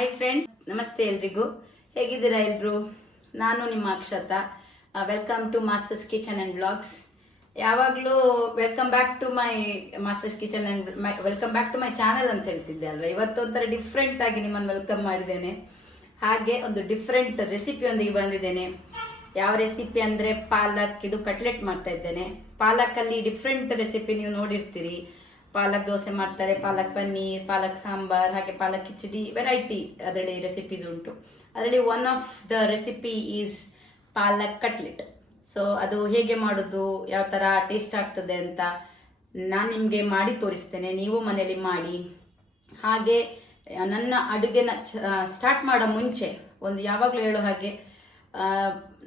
Hi friends, ನಮಸ್ತೆ ಎಲ್ರಿಗೂ. ಹೇಗಿದ್ದೀರಾ ಎಲ್ರು? ನಾನು ನಿಮ್ಮ Akshata. Welcome to masters kitchen and blogs. ಯಾವಾಗಲೂ welcome back to my masters kitchen and welcome back to my channel ಅಂತ ಹೇಳ್ತಿದ್ದೆ ಅಲ್ವಾ. ಇವತ್ತು ಒಂಥರ ಡಿಫ್ರೆಂಟ್ ಆಗಿ ನಿಮ್ಮನ್ನು ವೆಲ್ಕಮ್ ಮಾಡಿದ್ದೇನೆ. ಹಾಗೆ ಒಂದು ಡಿಫ್ರೆಂಟ್ ರೆಸಿಪಿಯೊಂದಿಗೆ ಬಂದಿದ್ದೇನೆ. ಯಾವ ರೆಸಿಪಿ ಅಂದರೆ ಪಾಲಕ್, ಇದು ಕಟ್ಲೆಟ್ ಮಾಡ್ತಾ ಇದ್ದೇನೆ. ಪಾಲಕಲ್ಲಿ ಡಿಫ್ರೆಂಟ್ ರೆಸಿಪಿ ನೀವು ನೋಡಿರ್ತೀರಿ. ಪಾಲಕ್ ದೋಸೆ ಮಾಡ್ತಾರೆ, ಪಾಲಕ್ ಪನ್ನೀರ್, ಪಾಲಕ್ ಸಾಂಬಾರ್, ಹಾಗೆ ಪಾಲಕ್ ಕಿಚಡಿ, ವೆರೈಟಿ ಅದರಲ್ಲಿ ರೆಸಿಪೀಸ್ ಉಂಟು. ಅದರಲ್ಲಿ one of the recipe is palak cutlet. So ಅದು ಹೇಗೆ ಮಾಡೋದು, ಯಾವ ಥರ ಟೇಸ್ಟ್ ಆಗ್ತದೆ ಅಂತ ನಾನು ನಿಮಗೆ ಮಾಡಿ ತೋರಿಸ್ತೇನೆ. ನೀವು ಮನೆಯಲ್ಲಿ ಮಾಡಿ. ಹಾಗೆ ನನ್ನ ಅಡುಗೆನ ಸ್ಟಾರ್ಟ್ ಮಾಡೋ ಮುಂಚೆ ಒಂದು ಯಾವಾಗಲೂ ಹೇಳೋ ಹಾಗೆ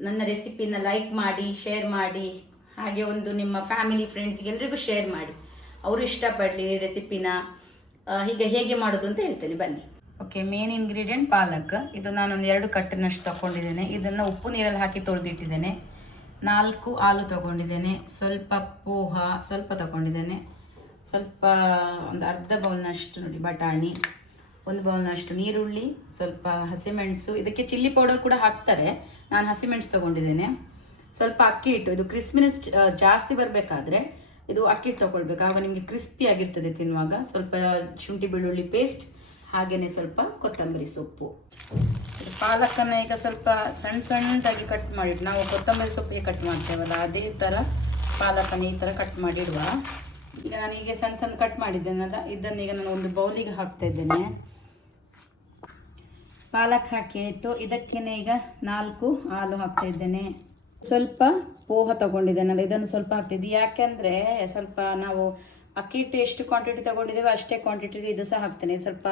ನನ್ನ ರೆಸಿಪಿನ ಲೈಕ್ ಮಾಡಿ, ಶೇರ್ ಮಾಡಿ, ಹಾಗೆ ಒಂದು ನಿಮ್ಮ ಫ್ಯಾಮಿಲಿ ಫ್ರೆಂಡ್ಸ್ಗೆ ಎಲ್ರಿಗೂ ಶೇರ್ ಮಾಡಿ, ಅವರು ಇಷ್ಟಪಡಲಿ ರೆಸಿಪಿನ. ಹೀಗೆ ಹೇಗೆ ಮಾಡೋದು ಅಂತ ಹೇಳ್ತೇನೆ, ಬನ್ನಿ. ಓಕೆ, ಮೇನ್ ಇಂಗ್ರೀಡಿಯೆಂಟ್ ಪಾಲಕ್. ಇದು ನಾನೊಂದು 2 ಕಟ್ಟಿನಷ್ಟು ತಗೊಂಡಿದ್ದೇನೆ. ಇದನ್ನು ಉಪ್ಪು ನೀರಲ್ಲಿ ಹಾಕಿ ತೊಳೆದಿಟ್ಟಿದ್ದೇನೆ. 4 ಹಾಲು ತಗೊಂಡಿದ್ದೇನೆ. ಸ್ವಲ್ಪ ಪೋಹ ಸ್ವಲ್ಪ ತಗೊಂಡಿದ್ದೇನೆ. ಸ್ವಲ್ಪ ಒಂದು ಅರ್ಧ ಬೌಲ್ನಷ್ಟು ನೋಡಿ ಬಟಾಣಿ, 1 ಬೌಲ್ನಷ್ಟು ನೀರುಳ್ಳಿ, ಸ್ವಲ್ಪ ಹಸಿಮೆಣಸು. ಇದಕ್ಕೆ ಚಿಲ್ಲಿ ಪೌಡರ್ ಕೂಡ ಹಾಕ್ತಾರೆ, ನಾನು ಹಸಿಮೆಣಸು ತಗೊಂಡಿದ್ದೇನೆ. ಸ್ವಲ್ಪ ಅಕ್ಕಿ ಹಿಟ್ಟು. ಇದು ಕ್ರಿಸ್ಪಿನೆಸ್ ಜಾಸ್ತಿ ಬರಬೇಕಾದ್ರೆ ಇದು ಅಕ್ಕಿ ತಗೊಳ್ಬೇಕು, ಆಗ ನಿಮಗೆ ಕ್ರಿಸ್ಪಿ ಆಗಿರ್ತದೆ ತಿನ್ನುವಾಗ. ಸ್ವಲ್ಪ ಶುಂಠಿ ಬೆಳ್ಳುಳ್ಳಿ ಪೇಸ್ಟ್, ಹಾಗೆಯೇ ಸ್ವಲ್ಪ ಕೊತ್ತಂಬರಿ ಸೊಪ್ಪು. ಪಾಲಕನ್ನು ಈಗ ಸ್ವಲ್ಪ ಸಣ್ಣ ಸಣ್ಣದಾಗಿ ಕಟ್ ಮಾಡಿಟ್ಟು, ನಾವು ಕೊತ್ತಂಬರಿ ಸೊಪ್ಪಿಗೆ ಕಟ್ ಮಾಡ್ತೇವಲ್ಲ ಅದೇ ಥರ ಪಾಲಕನ್ನು ಈ ಥರ ಕಟ್ ಮಾಡಿಡುವ. ಈಗ ನಾನೀಗ ಸಣ್ಣ ಸಣ್ಣ ಕಟ್ ಮಾಡಿದ್ದೇನಲ್ಲ, ಇದನ್ನೀಗ ನಾನು ಒಂದು ಬೌಲಿಗೆ ಹಾಕ್ತಾ ಇದ್ದೇನೆ. ಪಾಲಕ್ ಹಾಕಿ ಆಯಿತು. ಇದಕ್ಕೇನೆ ಈಗ 4 ಹಾಲು ಹಾಕ್ತಾ ಇದ್ದೇನೆ. ಸ್ವಲ್ಪ ಪೋಹ ತಗೊಂಡಿದ್ದೇನಲ್ಲ, ಇದನ್ನು ಸ್ವಲ್ಪ ಹಾಕ್ತಿದ್ದೆ. ಯಾಕೆಂದರೆ ಸ್ವಲ್ಪ ನಾವು ಅಕ್ಕಿ ಹಿಟ್ಟು ಎಷ್ಟು ಕ್ವಾಂಟಿಟಿ ತಗೊಂಡಿದ್ದೇವೆ ಅಷ್ಟೇ ಕ್ವಾಂಟಿಟಿ ಇದು ಸಹ ಹಾಕ್ತೇನೆ. ಸ್ವಲ್ಪ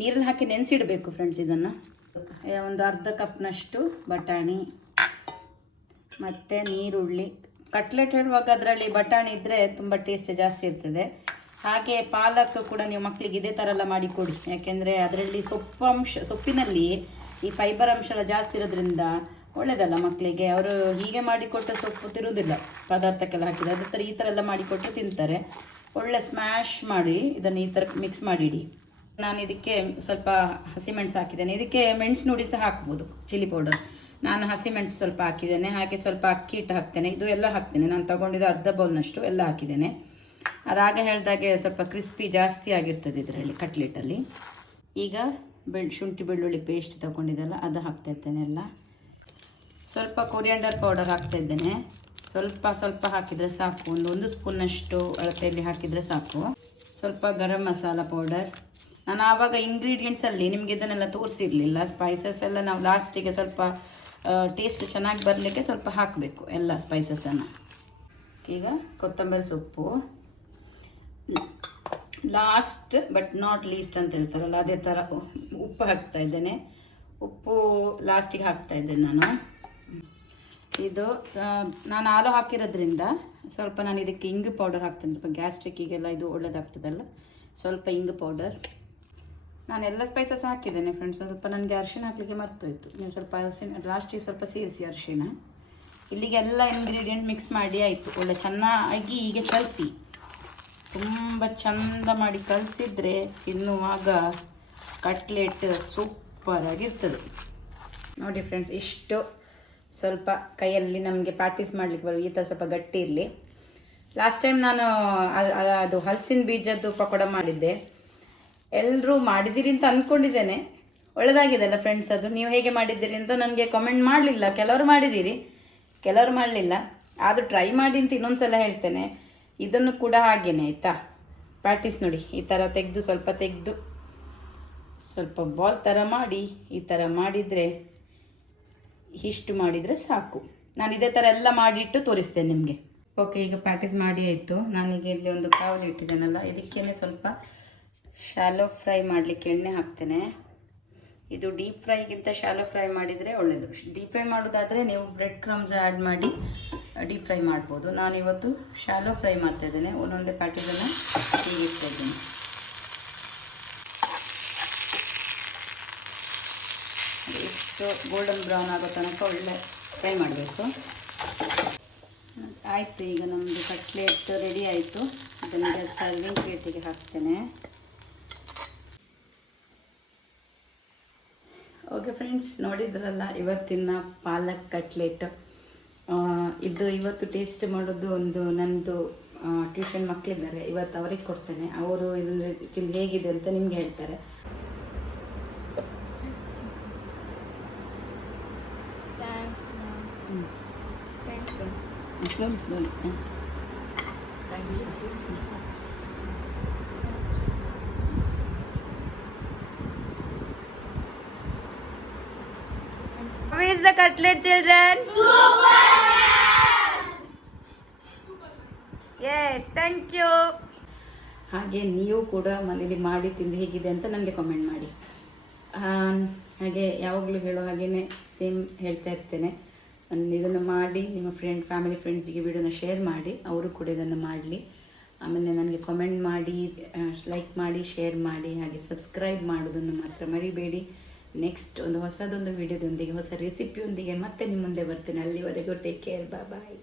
ನೀರಲ್ಲಿ ಹಾಕಿ ನೆನೆಸಿಡಬೇಕು ಫ್ರೆಂಡ್ಸ್. ಇದನ್ನು ಒಂದು ಅರ್ಧ ಕಪ್ನಷ್ಟು ಬಟಾಣಿ ಮತ್ತು ನೀರುಳ್ಳಿ. ಕಟ್ಲೆಟ್ ಹೇಳುವಾಗ ಅದರಲ್ಲಿ ಬಟಾಣಿ ಇದ್ದರೆ ತುಂಬ ಟೇಸ್ಟ್ ಜಾಸ್ತಿ ಇರ್ತದೆ. ಹಾಗೆ ಪಾಲಕ್ ಕೂಡ ನೀವು ಮಕ್ಕಳಿಗೆ ಇದೇ ಥರ ಎಲ್ಲ ಮಾಡಿ ಕೊಡಿ. ಯಾಕೆಂದರೆ ಅದರಲ್ಲಿ ಸೊಪ್ಪಿನಲ್ಲಿ ಈ ಫೈಬರ್ ಅಂಶ ಎಲ್ಲ ಜಾಸ್ತಿ ಇರೋದ್ರಿಂದ ಒಳ್ಳೆಯದಲ್ಲ ಮಕ್ಕಳಿಗೆ. ಅವರು ಹೀಗೆ ಮಾಡಿಕೊಟ್ಟು ಸೊಪ್ಪು ತಿರುವುದಿಲ್ಲ, ಪದಾರ್ಥಕ್ಕೆಲ್ಲ ಹಾಕಿದ್ರೆ. ಅದೇ ಥರ ಈ ಥರ ಎಲ್ಲ ಮಾಡಿಕೊಟ್ಟು ತಿಂತಾರೆ. ಒಳ್ಳೆ ಸ್ಮ್ಯಾಶ್ ಮಾಡಿ ಇದನ್ನು ಈ ಥರ ಮಿಕ್ಸ್ ಮಾಡಿಡಿ. ನಾನು ಇದಕ್ಕೆ ಸ್ವಲ್ಪ ಹಸಿಮೆಣಸು ಹಾಕಿದ್ದೇನೆ. ಇದಕ್ಕೆ ಮೆಣಸು ನುಡಿ ಸಹ ಹಾಕ್ಬೋದು, ಚಿಲ್ಲಿ ಪೌಡರ್. ನಾನು ಹಸಿಮೆಣಸು ಸ್ವಲ್ಪ ಹಾಕಿದ್ದೇನೆ. ಹಾಗೆ ಸ್ವಲ್ಪ ಅಕ್ಕಿ ಹಿಟ್ಟು ಹಾಕ್ತೇನೆ. ಇದು ಎಲ್ಲ ಹಾಕ್ತೇನೆ. ನಾನು ತಗೊಂಡಿದ್ದು ಅರ್ಧ ಬೌಲ್ನಷ್ಟು ಎಲ್ಲ ಹಾಕಿದ್ದೇನೆ. ಅದಾಗ ಹೇಳಿದಾಗೆ ಸ್ವಲ್ಪ ಕ್ರಿಸ್ಪಿ ಜಾಸ್ತಿ ಆಗಿರ್ತದೆ ಇದರಲ್ಲಿ ಕಟ್ಲೆಟಲ್ಲಿ. ಈಗ ಶುಂಠಿ ಬೆಳ್ಳುಳ್ಳಿ ಪೇಸ್ಟ್ ತಗೊಂಡಿದ್ದೆಲ್ಲ ಅದು ಹಾಕ್ತಾ ಇದ್ದೇನೆ ಎಲ್ಲ. ಸ್ವಲ್ಪ ಕೊರಿಯಾಂಡರ್ ಪೌಡರ್ ಹಾಕ್ತಾ ಇದ್ದೇನೆ. ಸ್ವಲ್ಪ ಹಾಕಿದರೆ ಸಾಕು, ಒಂದು ಸ್ಪೂನಷ್ಟು ಅಳತೆಯಲ್ಲಿ ಹಾಕಿದರೆ ಸಾಕು. ಸ್ವಲ್ಪ ಗರಂ ಮಸಾಲ ಪೌಡರ್. ನಾನು ಆವಾಗ ಇಂಗ್ರೀಡಿಯೆಂಟ್ಸಲ್ಲಿ ನಿಮಗೆ ಇದನ್ನೆಲ್ಲ ತೋರಿಸಿರಲಿಲ್ಲ. ಸ್ಪೈಸಸ್ ಎಲ್ಲ ನಾವು ಲಾಸ್ಟಿಗೆ ಸ್ವಲ್ಪ ಟೇಸ್ಟ್ ಚೆನ್ನಾಗಿ ಬರಲಿಕ್ಕೆ ಸ್ವಲ್ಪ ಹಾಕಬೇಕು ಎಲ್ಲ ಸ್ಪೈಸಸನ್ನು. ಈಗ ಕೊತ್ತಂಬರಿ ಸೊಪ್ಪು ಲಾಸ್ಟ್ ಬಟ್ ನಾಟ್ ಲೀಸ್ಟ್ ಅಂತ ಹೇಳ್ತಾರಲ್ಲ ಅದೇ ಥರ. ಉಪ್ಪು ಹಾಕ್ತಾ ಇದ್ದೇನೆ. ಉಪ್ಪು ಲಾಸ್ಟಿಗೆ ಹಾಕ್ತಾ ಇದ್ದೇನೆ ನಾನು. ಇದು ನಾನು ಹಾಲು ಹಾಕಿರೋದ್ರಿಂದ ಸ್ವಲ್ಪ ನಾನು ಇದಕ್ಕೆ ಇಂಗು ಪೌಡರ್ ಹಾಕ್ತೇನೆ. ಸ್ವಲ್ಪ ಗ್ಯಾಸ್ಟ್ರಿಕ್ಕಿಗೆಲ್ಲ ಇದು ಒಳ್ಳೆಯದಾಗ್ತದಲ್ಲ, ಸ್ವಲ್ಪ ಇಂಗು ಪೌಡರ್. ನಾನು ಎಲ್ಲ ಸ್ಪೈಸಸ್ ಹಾಕಿದ್ದೇನೆ ಫ್ರೆಂಡ್ಸ್. ಸ್ವಲ್ಪ ನನಗೆ ಅರಿಶಿಣ ಹಾಕಲಿಕ್ಕೆ ಮರ್ತೋಯ್ತು. ನೀವು ಸ್ವಲ್ಪ ಅರಿಶಿಣ ಲಾಸ್ಟಿಗೆ ಸ್ವಲ್ಪ ಸೇರಿಸಿ ಅರಿಶಿಣ. ಇಲ್ಲಿಗೆ ಎಲ್ಲ ಇಂಗ್ರೀಡಿಯೆಂಟ್ ಮಿಕ್ಸ್ ಮಾಡಿ ಆಯಿತು. ಒಳ್ಳೆ ಚೆನ್ನಾಗಿ ಹೀಗೆ ಕಲಸಿ, ತುಂಬ ಚೆಂದ ಮಾಡಿ ಕಲಸಿದ್ರೆ ತಿನ್ನುವಾಗ ಕಟ್ಲೆಟ್ ಸೂಪರಾಗಿರ್ತದೆ ನೋಡಿ ಫ್ರೆಂಡ್ಸ್. ಇಷ್ಟು ಸ್ವಲ್ಪ ಕೈಯಲ್ಲಿ ನಮಗೆ ಪ್ರಾಕ್ಟೀಸ್ ಮಾಡಲಿಕ್ಕೆ ಬರೋ ಈ ಥರ ಸ್ವಲ್ಪ ಗಟ್ಟಿ ಇರಲಿ. ಲಾಸ್ಟ್ ಟೈಮ್ ನಾನು ಅದು ಹಲಸಿನ ಬೀಜದ್ದು ಪಕೋಡ ಮಾಡಿದ್ದೆ. ಎಲ್ಲರೂ ಮಾಡಿದ್ದೀರಿ ಅಂತ ಅಂದ್ಕೊಂಡಿದ್ದೇನೆ. ಒಳ್ಳೆದಾಗಿದೆ ಅಲ್ಲ ಫ್ರೆಂಡ್ಸ್ ಅದು. ನೀವು ಹೇಗೆ ಮಾಡಿದ್ದೀರಿ ಅಂತ ನನಗೆ ಕಮೆಂಟ್ ಮಾಡಲಿಲ್ಲ. ಕೆಲವರು ಮಾಡಿದ್ದೀರಿ, ಕೆಲವರು ಮಾಡಲಿಲ್ಲ. ಆದರೂ ಟ್ರೈ ಮಾಡಿ ಅಂತ ಇನ್ನೊಂದು ಸಲ ಹೇಳ್ತೇನೆ. ಇದನ್ನು ಕೂಡ ಹಾಗೇನೆ ಆಯಿತಾ, ಪ್ರಾಕ್ಟೀಸ್ ನೋಡಿ. ಈ ಥರ ತೆಗೆದು ಸ್ವಲ್ಪ ಬಾಲ್ ಥರ ಮಾಡಿ ಈ ಥರ ಮಾಡಿದರೆ, ಇಷ್ಟು ಮಾಡಿದರೆ ಸಾಕು. ನಾನು ಇದೇ ಥರ ಎಲ್ಲ ಮಾಡಿಟ್ಟು ತೋರಿಸ್ತೇನೆ ನಿಮಗೆ. ಓಕೆ, ಈಗ ಪ್ರಾಕ್ಟೀಸ್ ಮಾಡಿ ಆಯಿತು. ನಾನೀಗ ಇಲ್ಲಿ ಒಂದು ಕಾವಲಿ ಇಟ್ಟಿದ್ದೇನಲ್ಲ, ಇದಕ್ಕೇನೆ ಸ್ವಲ್ಪ ಶಾಲೋ ಫ್ರೈ ಮಾಡಲಿಕ್ಕೆ ಎಣ್ಣೆ ಹಾಕ್ತೇನೆ. ಇದು ಡೀಪ್ ಫ್ರೈಗಿಂತ ಶಾಲೋ ಫ್ರೈ ಮಾಡಿದರೆ ಒಳ್ಳೆಯದು. ಡೀಪ್ ಫ್ರೈ ಮಾಡೋದಾದರೆ ನೀವು ಬ್ರೆಡ್ ಕ್ರಮ್ಸ್ ಆ್ಯಡ್ ಮಾಡಿ ಡೀಪ್ ಫ್ರೈ ಮಾಡ್ಬೋದು. ನಾನಿವತ್ತು ಶಾಲೋ ಫ್ರೈ ಮಾಡ್ತಾಯಿದ್ದೇನೆ. ಒಂದೊಂದೇ ಪ್ಯಾಕೆಟನ್ನು ಹೀಗೆ ಇಡ್ತಾಯಿದ್ದೇನೆ. ಎಷ್ಟು ಗೋಲ್ಡನ್ ಬ್ರೌನ್ ಆಗೋ ತನಕ ಒಳ್ಳೆ ಫ್ರೈ ಮಾಡಬೇಕು. ಆಯಿತು, ಈಗ ನಮ್ಮದು ಕಟ್ಲೆಟ್ ರೆಡಿ ಆಯಿತು. ಇದನ್ನು ಸರ್ವಿಂಗ್ ಪ್ಲೇಟಿಗೆ ಹಾಕ್ತೇನೆ. ಓಕೆ ಫ್ರೆಂಡ್ಸ್, ನೋಡಿದ್ರಲ್ಲ ಇವತ್ತಿನ ಪಾಲಕ್ ಕಟ್ಲೆಟ್. ಇದು ಇವತ್ತು ಟೇಸ್ಟ್ ಮಾಡೋದು ಒಂದು ನನ್ನದು ಟ್ಯೂಷನ್ ಮಕ್ಕಳಿದ್ದಾರೆ, ಇವತ್ತು ಅವರಿಗೆ ಕೊಡ್ತೇನೆ. ಅವರು ಇದನ್ನು ತಿಂದು ಹೇಗಿದೆ ಅಂತ ನಿಮ್ಗೆ ಹೇಳ್ತಾರೆ. Slowly slowly. How is the cutlet, children? Super! Yes, thank you. ಹಾಗೆ ನೀವು ಕೂಡ ಮನೇಲಿ ಮಾಡಿ ತಿಂದು ಹೇಗಿದೆ ಅಂತ ನನಗೆ ಕಮೆಂಟ್ ಮಾಡಿ. ಹಾಗೆ ಯಾವಾಗಲೂ ಹೇಳೋ ಹಾಗೇ ಸೇಮ್ ಹೇಳ್ತಾ ಇರ್ತೇನೆ, ಇದನ್ನು ಮಾಡಿ ನಿಮ್ಮ ಫ್ಯಾಮಿಲಿ ಫ್ರೆಂಡ್ಸಿಗೆ ವಿಡಿಯೋನ ಶೇರ್ ಮಾಡಿ, ಅವರು ಕೂಡ ಇದನ್ನು ಮಾಡಲಿ. ಆಮೇಲೆ ನನಗೆ ಕಮೆಂಟ್ ಮಾಡಿ, ಲೈಕ್ ಮಾಡಿ, ಶೇರ್ ಮಾಡಿ, ಹಾಗೆ ಸಬ್ಸ್ಕ್ರೈಬ್ ಮಾಡೋದನ್ನು ಮಾತ್ರ ಮರಿಬೇಡಿ. ನೆಕ್ಸ್ಟ್ ಒಂದು ಹೊಸದೊಂದು ವಿಡಿಯೋದೊಂದಿಗೆ, ಹೊಸ ರೆಸಿಪಿಯೊಂದಿಗೆ ಮತ್ತೆ ನಿಮ್ಮ ಮುಂದೆ ಬರ್ತೇನೆ. ಅಲ್ಲಿವರೆಗೂ ಟೇಕ್ ಕೇರ್, ಬಾಯ್.